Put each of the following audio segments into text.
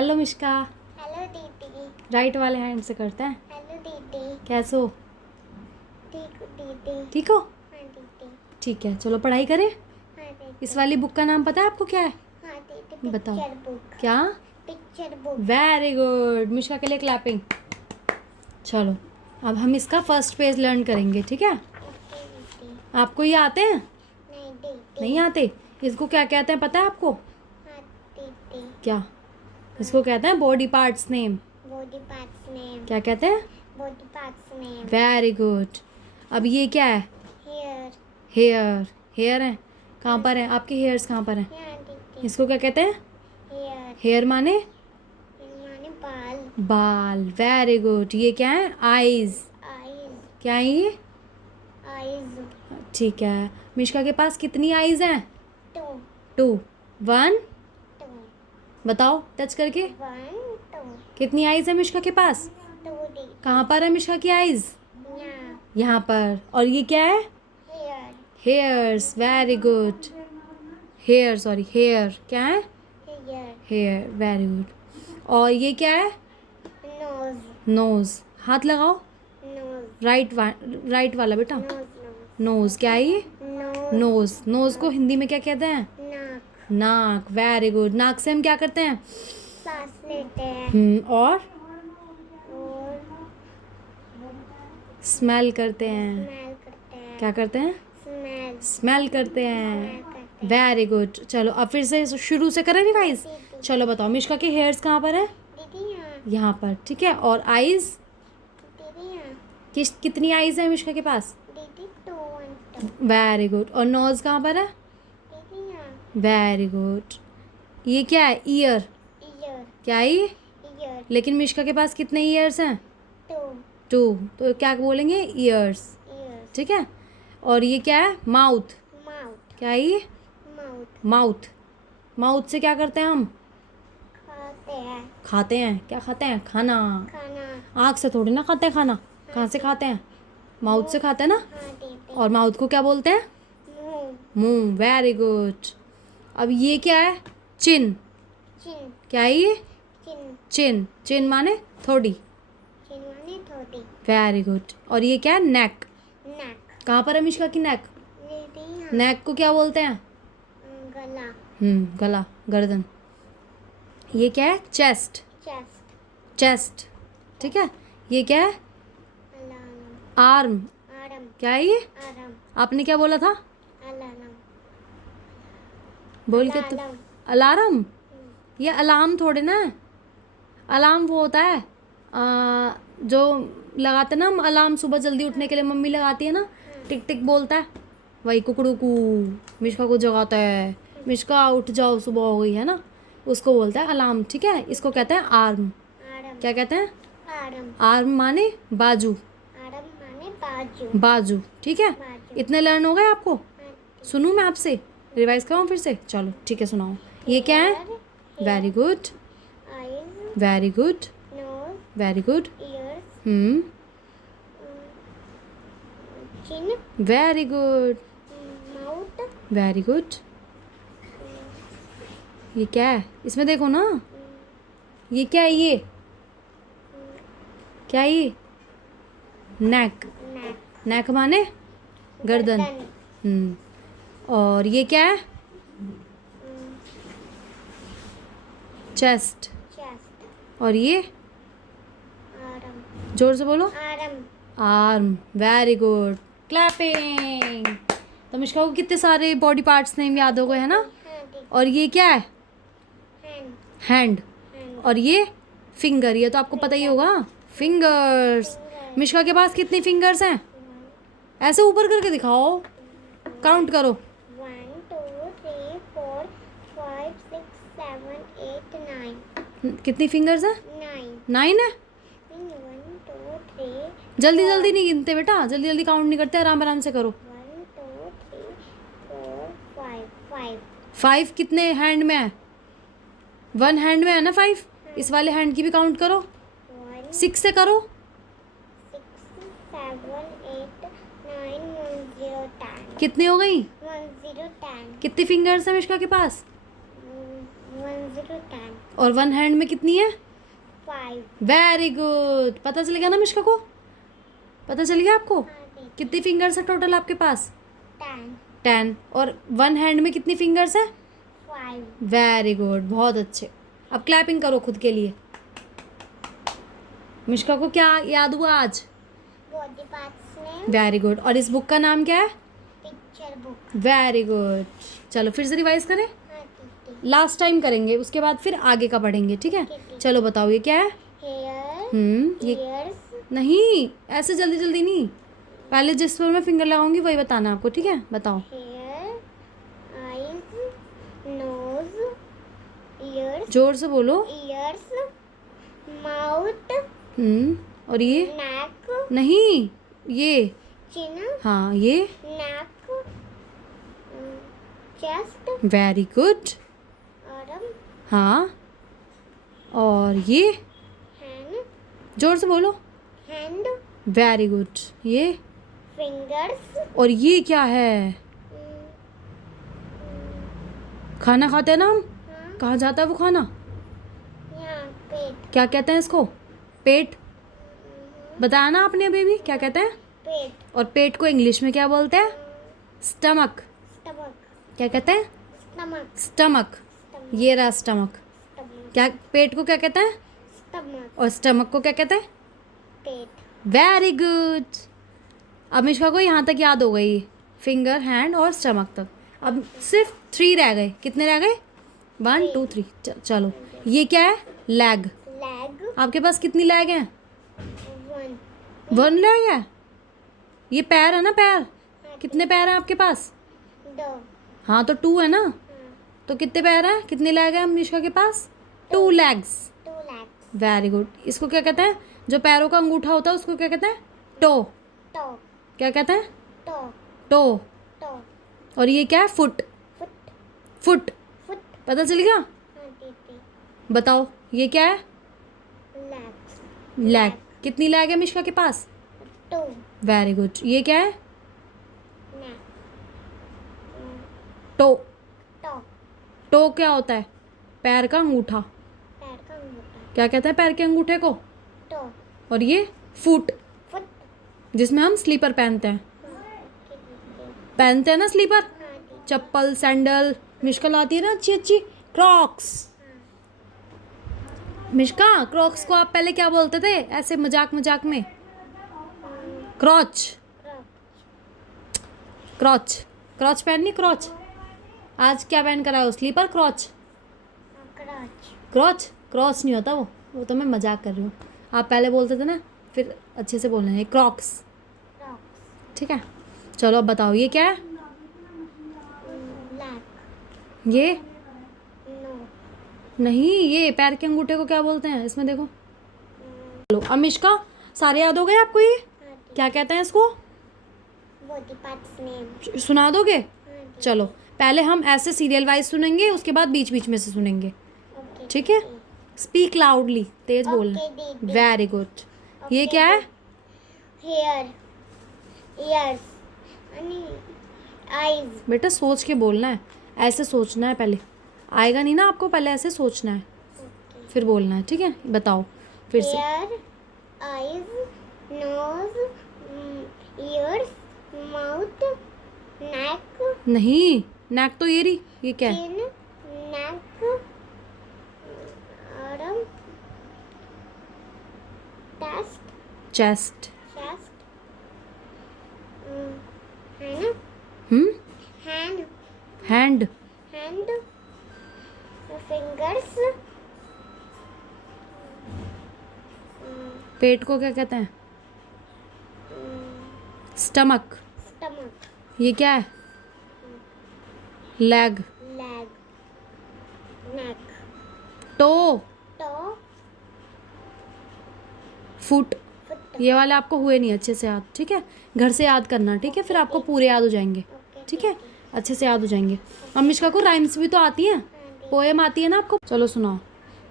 Hello Mishka. Hello दीदी। Right वाले hand से करते हैं। हेलो दीदी। कैसे हो? ठीक दीदी। ठीक हो? हाँ दीदी। ठीक है, चलो पढ़ाई करें। हाँ दीदी। इस वाली बुक का नाम पता है आपको क्या है? हाँ दीदी, बताओ। Picture book. क्या? Picture book. Very good, Mishka के लिए क्लैपिंग। चलो अब हम इसका फर्स्ट पेज लर्न करेंगे, ठीक है? ओके दीदी। आपको ये आते हैं? नहीं दीदी। नहीं आते? इसको क्या कहते हैं पता है आपको? हाँ दीदी। क्या? इसको कहते हैं body parts name. Body parts name. क्या कहते हैं? Body parts name. Very good. अब ये क्या है? हेयर। हेयर। हेयर है? कहाँ पर है आपके हेयर्स? कहाँ पर हैं? यहाँ दीदी। इसको क्या कहते हैं? हेयर। हेयर माने? माने बाल। बाल। Very good. ये क्या है? आईज। आईज। क्या है ये? आईज। ठीक है। मिश्का के पास कितनी आईज हैं? टू। 2। 1। टू। बताओ टच करके। 1 2। कितनी आईज है मिश्का के पास? 2 दीदी। कहाँ पर है मिश्का की आईज? यहाँ। यहाँ पर। और ये क्या है? Hair. Hairs. Very good. Hair, sorry, hair क्या है? हेयर। हेयर। Very good. और ये क्या है? नोज। नोज। हाथ लगाओ। नोज। राइट वाला बेटा। नोज। नोज। नोज क्या है ये? नोज। नोज। नोज को हिंदी में क्या कहते हैं? नाक। नाक। Very good. नाक से हम क्या करते हैं? सांस लेते हैं। और और स्मेल करते हैं। स्मेल करते हैं। क्या करते हैं? स्मेल। स्मेल करते हैं। स्मेल करते हैं। Very good. चलो अब फिर से शुरू से करें रिवाइज। दीदी। चलो बताओ मिश्का के हेयर्स कहाँ पर है? दीदी यहाँ। यहाँ पर, ठीक है। और आईज? दीदी यहाँ। कितनी आईज है मिश्का के पास? दीदी 2 1 2। Very good. और नोज कहाँ पर है? दीदी यहाँ। Very good. ये क्या है? ईयर। ईयर। क्या है ये? ईयर। लेकिन मिश्का के पास कितने ईयर्स हैं? 2। 2। तो क्या बोलेंगे? ईयर्स। ईयर्स। ठीक है। और ये क्या है? माउथ। माउथ। क्या है ये? माउथ। माउथ। माउथ से क्या करते हैं हम? खाते हैं। खाते हैं। क्या खाते हैं? खाना। खाना। आँख से थोड़ी ना खाते हैं खाना। कहाँ से खाते हैं? माउथ से खाते हैं ना। हाँ दीदी। और माउथ को क्या बोलते हैं? मुंह। मुंह। Very good. अब ये क्या है? चिन। चिन। क्या है ये? चिन। चिन। चिन माने थोड़ी। चिन माने थोड़ी। Very good. और ये क्या है? नेक। नेक। कहाँ पर है मिश्का की नेक? दीदी यहाँ। नेक को क्या बोलते हैं? गला। गला, गर्दन। ये क्या है? चेस्ट। चेस्ट। चेस्ट। ठीक है। ये क्या है? अलार्म। आर्म। आर्म। क्या है ये? आर्म। आपने क्या बोला था? अलार्म। बोल के तो। अलार्म। अलार्म। ये अलार्म थोड़े ना है। अलार्म वो होता है जो लगाते ना हम, अलार्म सुबह जल्दी उठने के लिए मम्मी लगाती है ना, टिक टिक बोलता है, वही कुकड़ू कू मिश्का को जगाता है। मिश्का उठ जाओ, सुबह हो गई है ना, उसको बोलता है अलार्म। ठीक है। इसको कहते हैं आर्म। आर्म। क्या कहते हैं? आर्म। आर्म माने बाजू। आर्म माने बाजू। बाजू। ठीक है। बाजू। इतने लर्न हो गए आपको? हाँ। सुनूं मैं आपसे? रिवाइज कराऊं फिर से? चलो ठीक है, सुनाओ। ये क्या है? Very good. Eyes. Very good. Nose. Very good. Ears. Chin. Very good. Mouth. Very good. ये क्या है? इसमें देखो ना। ये क्या है ये? क्या है ये? नेक। नेक। नेक माने गर्दन। और ये क्या है? चेस्ट। चेस्ट। और ये? आर्म। जोर से बोलो। Arm. Arm. Very good. Clapping. तो मिश्का को कितने सारे बॉडी पार्ट्स नेम याद हो गए है ना? हाँ दीदी। और ये क्या है? हैंड। हैंड। हैंड। और ये? फिंगर। ये तो आपको पता ही होगा। फिंगर्स। मिश्का के पास कितनी फिंगर्स हैं? ऐसे ऊपर करके दिखाओ, काउंट करो। 1 2 3 4 5 6 7 8 9। कितनी फिंगर्स हैं? 9। 9 है। 1 2 3 जल्दी जल्दी नहीं गिनते बेटा, जल्दी जल्दी काउंट नहीं करते, आराम आराम से करो। 1 2 3 4 5 5। 5 कितने हैंड में है? 1 हैंड में है ना 5। इस वाले हैंड की भी काउंट करो। 1 6 से करो। 6 7 8 9 1 0 10। कितनी हो गई? 1 0 10। कितनी फिंगर्स है मिश्का के पास? 10. और वन हैंड में कितनी है? 5. Very good. पता चल गया ना मिश्का को? पता चल गया आपको? कितनी फिंगर्स है टोटल आपके पास? 10. 10। और वन हैंड में कितनी फिंगर्स है? 5. वेरी गुड, बहुत अच्छे। अब क्लैपिंग करो खुद के लिए। मिश्का को क्या याद हुआ आज? Body parts name. Very good. और इस बुक का नाम क्या है? Picture book. Very good. चलो फिर से रिवाइज करें। हाँ ठीक है. लास्ट टाइम करेंगे, उसके बाद फिर आगे का पढ़ेंगे, ठीक है? ठीक है. चलो बताओ ये क्या है? Hair. ये Ears. नहीं, ऐसे जल्दी जल्दी नहीं, पहले जिस पर मैं फिंगर लगाऊंगी वही बताना आपको, ठीक है? बताओ। Hair. Eyes. Nose. Ears. जोर से बोलो। Ears. Mouth. और ये? Neck. नहीं, ये। Chin. हाँ, ये। Neck. Chest. Very good. Arm. हाँ, और ये? Hand. जोर से बोलो। Hand. Very good. ये? Fingers. और ये क्या है? खाना खाते हैं ना हम? हाँ. कहाँ जाता है वो खाना? यहाँ पेट. क्या कहते हैं इसको? पेट। बताया ना आपने अभी भी, क्या कहते हैं? पेट. और पेट को इंग्लिश में क्या बोलते हैं? स्टमक। Stomach. क्या कहते हैं? Stomach. स्टमक। ये रहा स्टमक। Stomach. क्या पेट को क्या कहते हैं? Stomach. और स्टमक को क्या कहते हैं? पेट. Very good. अब मिश्का को यहाँ तक याद हो गई, फिंगर, हैंड और स्टमक तक। अब सिर्फ 3 रह गए। कितने रह गए? 1 2 3। चलो, ये क्या है? लेग। Leg. आपके पास कितनी लेग हैं? 1. 1 लेग है। ये पैर है ना, पैर? कितने पैर हैं आपके पास? 2. हाँ, तो 2 है ना, तो कितने पैर हैं? कितने लेग हैं मिश्का के पास? 2 लेग्स। 2 legs. Very good. इसको क्या कहते हैं? जो पैरों का अंगूठा होता है उसको क्या कहते हैं? टो। Toe. क्या कहते हैं? Toe. टो। Toe. और ये क्या है? फुट। Foot. फुट। Foot. पता चल गया? हाँ ठीक है. बताओ ये क्या है? Legs. लेग। कितनी लेग है मिश्का के पास? 2. Very good. ये क्या है? Neck. टो। Toe. टो क्या होता है? पैर का अंगूठा। पैर का अंगूठा. क्या कहते हैं पैर के अंगूठे को? Toe. और ये? Foot, Foot. जिसमें हम स्लीपर पहनते हैं। ठीक है. पहनते हैं ना स्लीपर, हाँ ठीक. चप्पल, सैंडल। मिश्का लाती है ना अच्छी अच्छी क्रॉक्स। मिश्का, क्रॉक्स को आप पहले क्या बोलते थे ऐसे मजाक मजाक में? क्रॉच। क्रॉच। क्रॉच पहननी, क्रॉच। आज क्या पहन कर आए हो? स्लीपर, क्रॉच। Crotch. क्रॉच, क्रॉच नहीं होता वो तो मैं मजाक कर रही हूँ। आप पहले बोलते थे ना, फिर अच्छे से बोलना है। Crocs, Crocs. ठीक है? चलो अब बताओ ये क्या है? Leg. ये? No. नहीं, ये पैर के अंगूठे को क्या बोलते हैं? इसमें देखो। चलो अब मिश्का, सारे याद हो गए आपको? ये हाँ ठीक. क्या कहते हैं इसको? Body parts name. सुना दोगे? हाँ ठीक. चलो, पहले हम ऐसे सीरियल वाइज सुनेंगे, उसके बाद बीच बीच में से सुनेंगे, Okay. ठीक है? स्पीक लाउडली, तेज बोलना। Okay, दीदी. Very good. ये क्या है? Hair. Ears. आणि eyes. बेटा सोच के बोलना है, ऐसे सोचना है पहले। आएगा नहीं ना आपको, पहले ऐसे सोचना है, Okay. फिर बोलना है, ठीक है? बताओ फिर से। Hair, eyes, nose, ears, mouth, neck, नहीं, नेक तो ये रही। ये क्या है? chin, neck, arm, chest, chest. chest, है ना? Hand, hand. hand, fingers, पेट को क्या कहते हैं? स्टमक। stomach, ये क्या है? Leg. leg, neck, to. toe, foot. foot. ये वाले आपको हुए नहीं अच्छे से याद, ठीक है? घर से याद करना, ठीक है? फिर आपको पूरे याद हो जाएंगे, Okay. ठीक है? अच्छे से याद हो जाएंगे। अब मिश्का को राइम्स भी तो आती हैं, पोएम आती है ना आपको? चलो सुनाओ।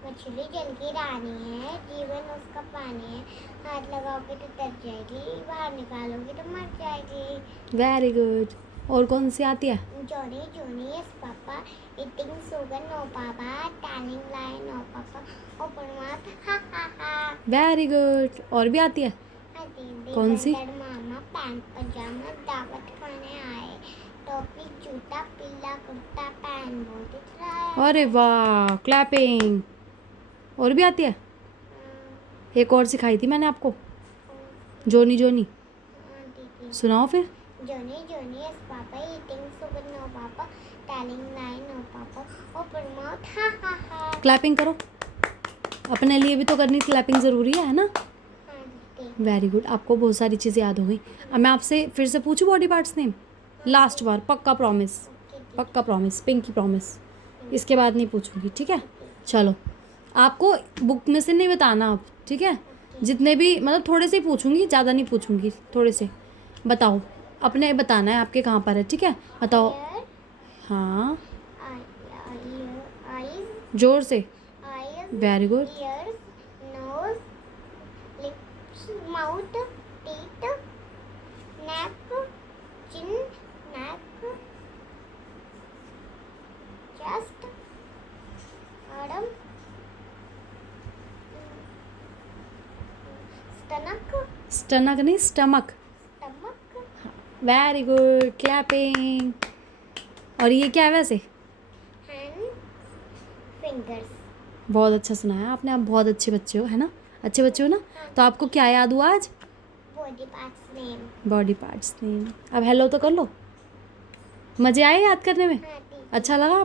मछली जल की रानी है, जीवन उसका पानी है, हाथ लगाओगे तो तर जाएगी, बाहर निकालोगे तो मर जाएगी। Very good. और कौन सी आती है? Johnny, Johnny, yes, Papa. Eating sugar, no, Papa. Telling lie, no, Papa. Open mouth, ha, ha, ha. Very good. और भी आती है? दीदी कौन सी? बंदर मामा पैंट पजामा दावत खाने आए, टोपी जूता पीला कुर्ता पैन बहुत दिख रहा है। अरे वाह, क्लैपिंग। और भी आती है? एक और सिखाई थी मैंने आपको, जोनी जोनी। दीदी सुनाओ फिर। Johnny, Johnny, yes, Papa. Eating sugar, no, Papa. Telling lie, no, Papa. Open mouth, ha, ha, ha. Clapping करो, अपने लिए भी तो करनी क्लैपिंग ज़रूरी है ना। हाँ दीदी। वेरी गुड, आपको बहुत सारी चीज़ें याद हो गई। अब मैं आपसे फिर से पूछूं बॉडी पार्ट्स नेम, लास्ट बार, पक्का प्रॉमिस, ओके दीदी। पक्का प्रॉमिस, पिंकी प्रॉमिस। इसके बाद नहीं पूछूंगी, ठीक है? चलो, आपको बुक में से नहीं बताना अब, ठीक है? जितने भी मतलब थोड़े से ही पूछूंगी, ज़्यादा नहीं पूछूंगी, थोड़े से। बताओ, अपने बताना है आपके कहाँ पर है, ठीक है? बताओ। Ear, हाँ, eyes, जोर से। eyes, very good. ears, nose, lips, mouth, teeth, neck, chin, neck, chest, arm, stomach, स्टनक नहीं, stomach. stomach, very good, clapping. और ये क्या है वैसे? hand, fingers. बहुत अच्छा सुनाया आपने, आप बहुत अच्छे बच्चे हो, है ना? अच्छे बच्चे हो ना? तो आपको क्या याद हुआ आज? Body parts name. Body parts name. अब हेलो तो कर लो। मज़े आए याद करने में? हाँ दीदी। अच्छा लगा?